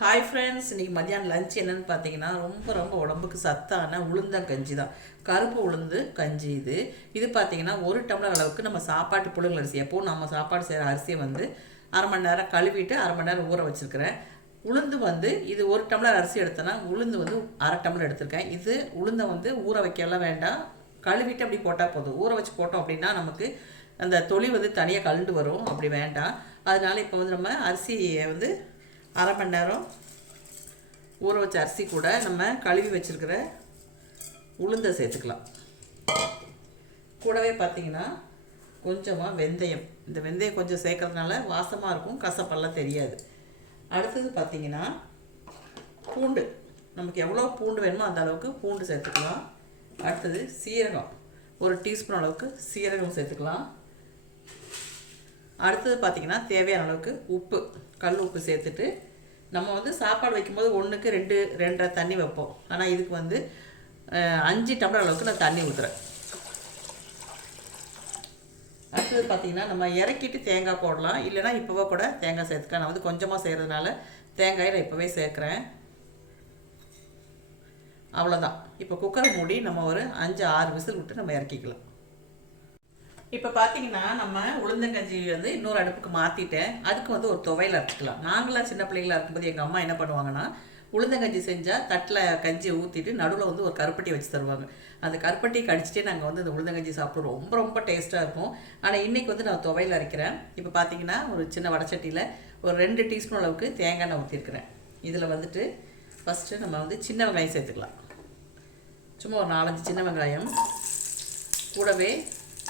Hi friends இன்றைக்கி மதியானம் lunch என்னென்னு பார்த்தீங்கன்னா ரொம்ப ரொம்ப உடம்புக்கு சத்தான உளுந்தங்கஞ்சி தான். கருப்பு உளுந்து கஞ்சி இது. இது பார்த்தீங்கன்னா ஒரு டம்ளர் அளவுக்கு நம்ம சாப்பாட்டு புழுங்கல் அரிசி எப்போவும் நம்ம சாப்பாடு செய்கிற அரிசியை வந்து அரை மணி நேரம் கழுவிட்டு அரை மணி நேரம் ஊற வச்சுருக்கிறேன். உளுந்து வந்து இது ஒரு டம்ளர் அரிசி எடுத்தேன்னா உளுந்து வந்து அரை டம்ளர் எடுத்திருக்கேன். இது உளுந்தை வந்து ஊற வைக்கலாம் வேண்டாம். கழுவிட்டு அப்படி போட்டால் போதும். ஊற வச்சு போட்டோம் அப்படின்னா நமக்கு அந்த தொழில் வந்து தனியாக கலண்டு வரும். அப்படி வேண்டாம். அதனால இப்போ வந்து நம்ம அரிசியை வந்து அரை மணி நேரம் ஊற வச்ச அரிசி கூட நம்ம கழுவி வச்சுருக்கிற உளுந்தை சேர்த்துக்கலாம். கூடவே பார்த்தீங்கன்னா கொஞ்சமாக வெந்தயம். இந்த வெந்தயம் கொஞ்சம் சேர்க்கறதுனால வாசமாக இருக்கும் கசப்பெல்லாம் தெரியாது. அடுத்தது பார்த்தீங்கன்னா பூண்டு. நமக்கு எவ்வளோ பூண்டு வேணுமோ அந்த அளவுக்கு பூண்டு சேர்த்துக்கலாம். அடுத்தது சீரகம். ஒரு டீஸ்பூன் அளவுக்கு சீரகம் சேர்த்துக்கலாம். அடுத்தது பார்த்திங்கன்னா தேவையான அளவுக்கு உப்பு கல் உப்பு சேர்த்துட்டு நம்ம வந்து சாப்பாடு வைக்கும்போது ஒன்றுக்கு ரெண்டு ரெண்டரை தண்ணி வைப்போம். ஆனால் இதுக்கு வந்து அஞ்சு டம்ளர் அளவுக்கு நான் தண்ணி ஊற்றுறேன் அடுத்தது பார்த்திங்கன்னா நம்ம இறக்கிட்டு தேங்காய் போடலாம். இல்லைன்னா இப்போவே கூட தேங்காய் சேர்த்துக்கலாம். நான் வந்து கொஞ்சமாக செய்கிறதுனால தேங்காயை நான் இப்போவே சேர்க்குறேன். அவ்வளோதான் இப்போ குக்கரை மூடி நம்ம ஒரு அஞ்சு ஆறு விசில் விட்டு நம்ம இறக்கிக்கலாம். இப்போ பார்த்தீங்கன்னா நம்ம உளுந்தங்கஞ்சி வந்து இன்னொரு அடுப்புக்கு மாற்றிட்டேன் அதுக்கு வந்து ஒரு துவையில் அரைச்சிக்கலாம். நாங்களாம் சின்ன பிள்ளைங்களா இருக்கும்போது எங்கள் அம்மா என்ன பண்ணுவாங்கன்னா உளுந்தங்கஞ்சி செஞ்சால் தட்டில் கஞ்சியை ஊற்றிட்டு நடுவில் வந்து ஒரு கருப்பட்டி வச்சு தருவாங்க. அந்த கருப்பட்டி கடிச்சிட்டே நாங்கள் வந்து இந்த உளுந்தங்கஞ்சி சாப்பிடுவோம் ரொம்ப ரொம்ப டேஸ்ட்டாக இருக்கும். ஆனால் இன்றைக்கி வந்து நான் துவையல் அரைக்கிறேன். இப்போ பார்த்தீங்கன்னா ஒரு சின்ன வடச்சட்டியில் ஒரு ரெண்டு டீஸ்பூன் அளவுக்கு தேங்காய் நான் ஊற்றிருக்கிறேன் இதில் வந்துட்டு ஃபஸ்ட்டு நம்ம வந்து சின்ன வெங்காயம் சேர்த்துக்கலாம். சும்மா ஒரு நாலஞ்சு சின்ன வெங்காயம். கூடவே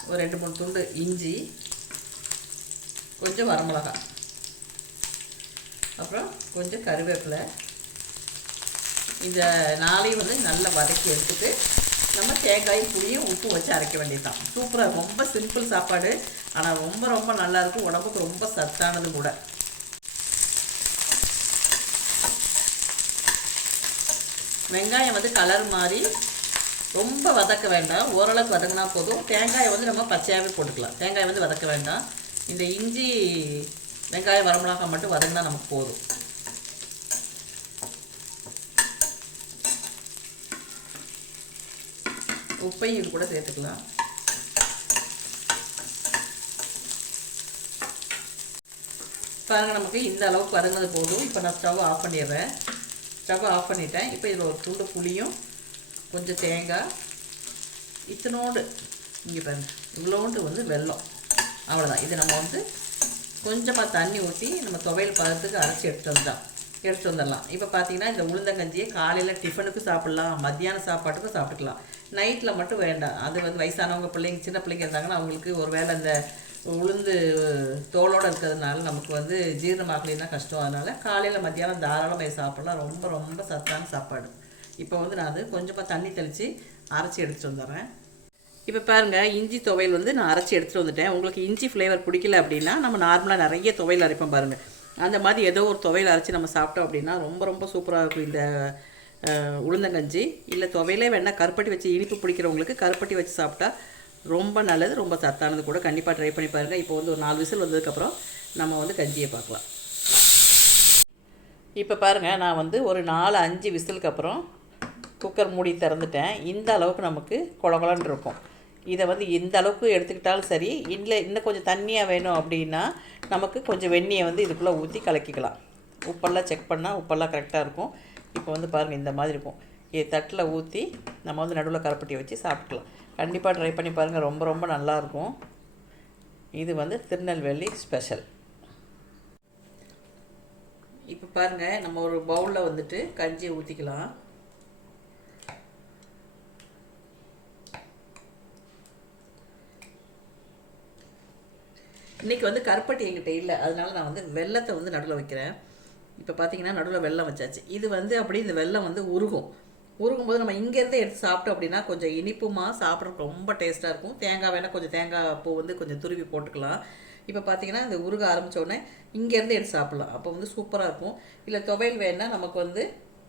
ஒரு ரெண்டு மூணு துண்டு இஞ்சி கொஞ்சம் வரமிளகா. அப்புறம் கொஞ்சம் கருவேப்பிலை. இந்த நாளையும் வந்து நல்லா வதக்கி எடுத்துட்டு நம்ம தேங்காயும் புளியும் உப்பு வச்சு அரைக்க வேண்டியதுதான். சூப்பராக ரொம்ப சிம்பிள் சாப்பாடு. ஆனால் ரொம்ப ரொம்ப நல்லாயிருக்கும் உடம்புக்கு ரொம்ப சத்தானது கூட. வெங்காயம் வந்து கலர் மாதிரி ரொம்ப வதக்க வேண்டாம். ஓரளவுக்கு வதங்கினா போதும். தேங்காயை வந்து நம்ம பச்சையாகவே போட்டுக்கலாம். தேங்காயை வந்து வதக்க வேண்டாம். இந்த இஞ்சி வெங்காயம் வரமிளகாய் மட்டும் வதங்கினா நமக்கு போதும். உப்பையும் இது கூட சேர்த்துக்கலாம். பாருங்க நமக்கு இந்த அளவுக்கு வதங்கினது போதும். இப்போ நான் ஸ்டவ் ஆஃப் பண்ணிடுறேன். ஸ்டவ் ஆஃப் பண்ணிட்டேன். இப்போ இதில் ஒரு துண்டு புளியும் கொஞ்சம் தேங்காய் இத்தனோண்டு இங்கே பாருங்க இவ்வளோண்டு வந்து வெல்லம். அவ்வளோதான் இது நம்ம வந்து கொஞ்சமாக தண்ணி ஊற்றி நம்ம துவையல் பதத்துக்கு அரைச்சி எடுத்து வந்துடலாம். எடுத்து வந்துடலாம். இப்போ பார்த்தீங்கன்னா இந்த உளுந்தங்கஞ்சியை காலையில் டிஃபனுக்கும் சாப்பிட்லாம் மத்தியான சாப்பாட்டுக்கும் சாப்பிட்டுக்கலாம். நைட்டில் மட்டும் வேண்டாம். அது வந்து வயசானவங்க பிள்ளைங்க சின்ன பிள்ளைங்க இருந்தாங்கன்னா அவங்களுக்கு ஒரு வேளை இந்த உளுந்து தோலோடு இருக்கிறதுனால நமக்கு வந்து ஜீரணமாகலைன்னா கஷ்டம். அதனால் காலையில் மத்தியானம் தாராளமாக சாப்பிட்லாம். ரொம்ப ரொம்ப சத்தான சாப்பாடு. இப்போ வந்து நான் அது கொஞ்சமாக தண்ணி தெளித்து அரைச்சி எடுத்துகிட்டு வந்துடுறேன். இப்போ பாருங்கள் இஞ்சி துவையல் வந்து நான் அரைச்சி எடுத்துகிட்டு வந்துட்டேன். உங்களுக்கு இஞ்சி ஃப்ளேவர் பிடிக்கல அப்படின்னா நம்ம நார்மலாக நிறைய துவையல் அரைப்போம் பாருங்கள் அந்த மாதிரி ஏதோ ஒரு துவையல் அரைச்சி நம்ம சாப்பிட்டோம் அப்படின்னா ரொம்ப ரொம்ப சூப்பராக இருக்கும் இந்த உளுந்தங்கஞ்சி இல்லை துவையலே வேணால் கருப்பட்டி வச்சு இனிப்பு பிடிக்கிறவங்களுக்கு கருப்பட்டி வச்சு சாப்பிட்டா ரொம்ப நல்லது ரொம்ப சத்தானது கூட. கண்டிப்பாக ட்ரை பண்ணி பாருங்கள் இப்போ வந்து ஒரு நாலு விசில் வந்ததுக்கப்புறம் நம்ம வந்து கஞ்சியை பார்க்கலாம். இப்போ பாருங்கள் நான் வந்து ஒரு நாலு அஞ்சு விசிலுக்கு அப்புறம் குக்கர் மூடி திறந்துட்டேன். இந்த அளவுக்கு நமக்கு குளகுலன்னு இருக்கும். இதை வந்து இந்த அளவுக்கு எடுத்துக்கிட்டாலும் சரி இல்லை இன்னும் கொஞ்சம் தண்ணியாக வேணும் அப்படின்னா நமக்கு கொஞ்சம் வெந்நியை வந்து இதுக்குள்ளே ஊற்றி கலக்கிக்கலாம். உப்பெல்லாம் செக் பண்ணால் உப்பெல்லாம் கரெக்டாக இருக்கும். இப்போ வந்து பாருங்கள் இந்த மாதிரி இருக்கும். இது தட்டில் ஊற்றி நம்ம வந்து நடுவில் கரப்பட்டி வச்சு சாப்பிட்டுக்கலாம். கண்டிப்பாக ட்ரை பண்ணி பாருங்கள் ரொம்ப ரொம்ப நல்லாயிருக்கும் இது வந்து திருநெல்வேலி ஸ்பெஷல் இப்போ பாருங்கள் நம்ம ஒரு பவுலில் வந்துட்டு கஞ்சியை ஊற்றிக்கலாம் இன்றைக்கி வந்து கருப்பட்டி என்கிட்ட இல்லை. அதனால நான் வந்து வெள்ளத்தை வந்து நடுவில் வைக்கிறேன். இப்போ பார்த்தீங்கன்னா நடுவில் வெல்லம் வச்சாச்சு. இது வந்து அப்படி இந்த வெல்லம் வந்து உருகும். உருகும்போது நம்ம இங்கேருந்து எடுத்து சாப்பிட்டோம் அப்படின்னா கொஞ்சம் இனிப்புமா சாப்பிட்றதுக்கு ரொம்ப டேஸ்ட்டாக இருக்கும். தேங்காய் வேணால் கொஞ்சம் தேங்காய் பூ வந்து கொஞ்சம் துருவி போட்டுக்கலாம். இப்போ பார்த்தீங்கன்னா இந்த உருக ஆரம்பிச்ச உடனே இங்கேருந்து எடுத்து சாப்பிட்லாம். அப்போ வந்து சூப்பராக இருக்கும். இல்லை துவையல் வேணால் நமக்கு வந்து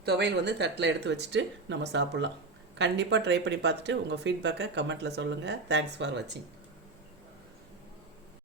துவையல் வந்து தட்டில் எடுத்து வச்சுட்டு நம்ம சாப்பிட்லாம். கண்டிப்பாக ட்ரை பண்ணி பார்த்துட்டு உங்கள் ஃபீட்பேக்கை கமெண்ட்டில் சொல்லுங்கள் தேங்க்ஸ் ஃபார் வாட்சிங்